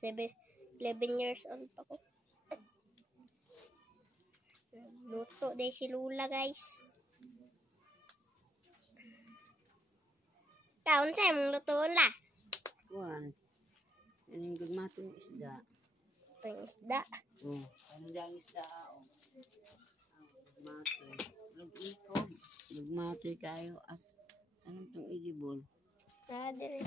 11 years old pa ko. Luto day si Lula, guys. Taon sa mong lutoon la. Kuan. Yan yung gagmatong isda. Ito yung isda. Oh, ano dyan isda? Oh. Gagmatoy. Lug-ikog. Gagmatoy kayo. Saan itong edible? Dire.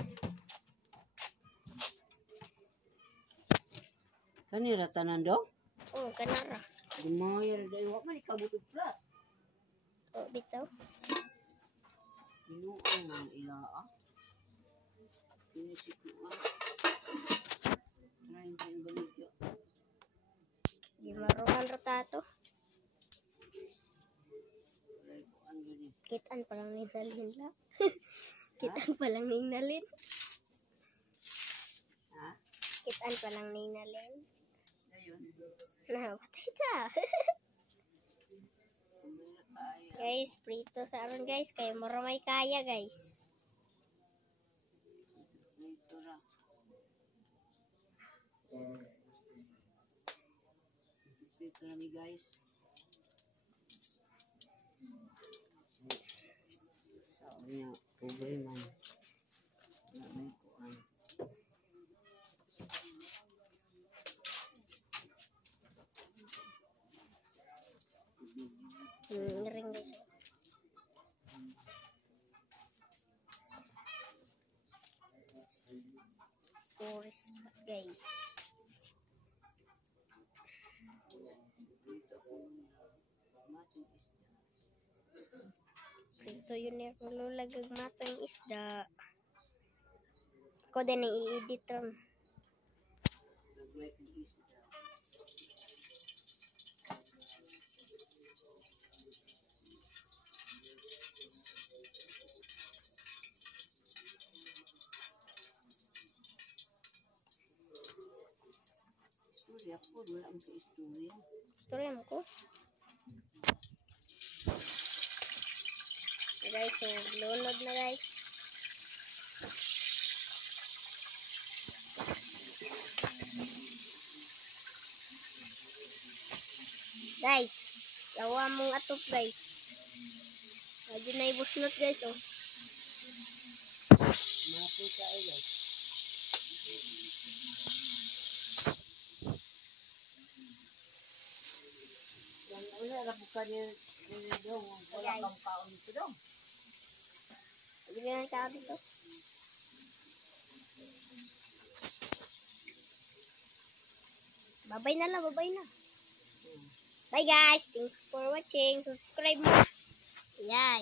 Kanira tanan daw? Oh, kanara. Gumayar dayo. Wak man ikabutog plat. Oh, bitaw. Inuang ang ilaa. Pinisip mo ah. Trying to invalidyo. Di maruhan rotato. Kitaan pa lang nidalhin la. Kitaan pa lang ninalin. Ha? Kitaan pa lang ninalin. Ayun. Patay ka. Guys, prito sa aron guys. Kaya mura may kaya guys. Prito ra. Prito ra ni guys. Sao niya. Pobre man. Wala may kuan. Ring guys. Tourist guys. Prito yun yung lulagag mato yung isda. Ako din ang i-edit ron. Istorya ko, wala ang ka-istorya. Istorya mo ko. Guys, so lunod na guys. Guys, awa mong atop guys. Medyo na ibusnot guys oh. Mapo kayo guys. Wala na po ka niya dong. Wala kang kaon dito dong. Bigyan ka dito. Babay na lang, babay na. Bye guys, thanks for watching. Subscribe mo. Yay.